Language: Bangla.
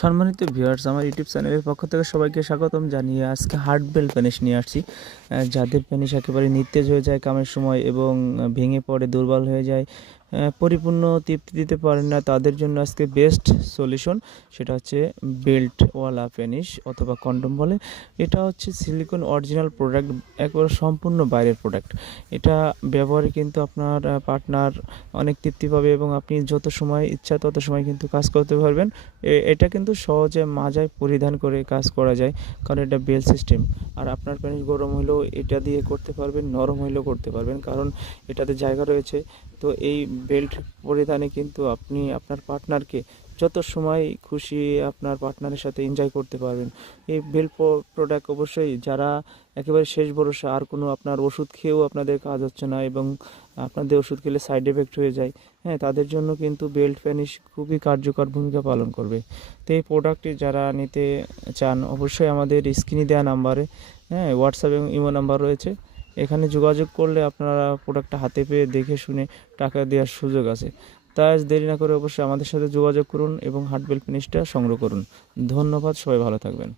সম্মানিত ভিউয়ার্স, আমার ইউটিউব চ্যানেলের পক্ষ থেকে সবাইকে স্বাগতম জানিয়ে আজকে হার্ডবেল প্যানিশ নিয়ে আসছি। যাদের প্যানিশ একেবারে নিস্তেজ হয়ে যায় কামের সময় এবং ভেঙে পড়ে দুর্বল হয়ে যায়, পরিপূর্ণ তৃপ্তি দিতে পারেন না, তাদের জন্য আজকে বেস্ট সলিউশন সেটা হচ্ছে বেল্টওয়ালা প্যানিশ অথবা কন্ডম বলে। এটা হচ্ছে সিলিকন অরিজিনাল প্রোডাক্ট, একেবারে সম্পূর্ণ বাইরের প্রোডাক্ট। এটা ব্যবহারে কিন্তু আপনার পার্টনার অনেক তৃপ্তি পাবে এবং আপনি যত সময় ইচ্ছা তত সময় কিন্তু কাজ করতে পারবেন। এটা কিন্তু সহজে মাজায় পরিধান করে কাজ করা যায়, কারণ এটা বেল সিস্টেম। আর আপনার প্যানিস গরম হলেও এটা দিয়ে করতে পারবেন, নরম হলেও করতে পারবেন, কারণ এটাতে জায়গা রয়েছে। তো এই বেল্ট পরিধানে কিন্তু আপনি আপনার পার্টনারকে যত সময় খুশি আপনার পার্টনারের সাথে এনজয় করতে পারবেন। এই বেল্ট প্রোডাক্ট অবশ্যই যারা একেবারে শেষ ভরসা, আর কোনো আপনার ওষুধ খেয়েও আপনাদের কাজ হচ্ছে না এবং আপনাদের ওষুধ খেলে সাইড এফেক্ট হয়ে যায়, হ্যাঁ, তাদের জন্য কিন্তু বেল্ট প্যানিশ খুবই কার্যকর ভূমিকা পালন করবে। তো এই প্রোডাক্টটি যারা নিতে চান অবশ্যই আমাদের স্ক্রিনে দেওয়া নাম্বারে, হ্যাঁ, হোয়াটসঅ্যাপ এবং ইমো নাম্বার রয়েছে, এখানে যোগাযোগ করলে আপনারা প্রোডাক্টটা হাতে পেয়ে দেখে শুনে টাকা দেওয়ার সুযোগ আছে। তাই আজ দেরি না করে অবশ্যই আমাদের সাথে যোগাযোগ করুন এবং হার্ডবেল প্যানিশটা সংগ্রহ করুন। ধন্যবাদ, সবাই ভালো থাকবেন।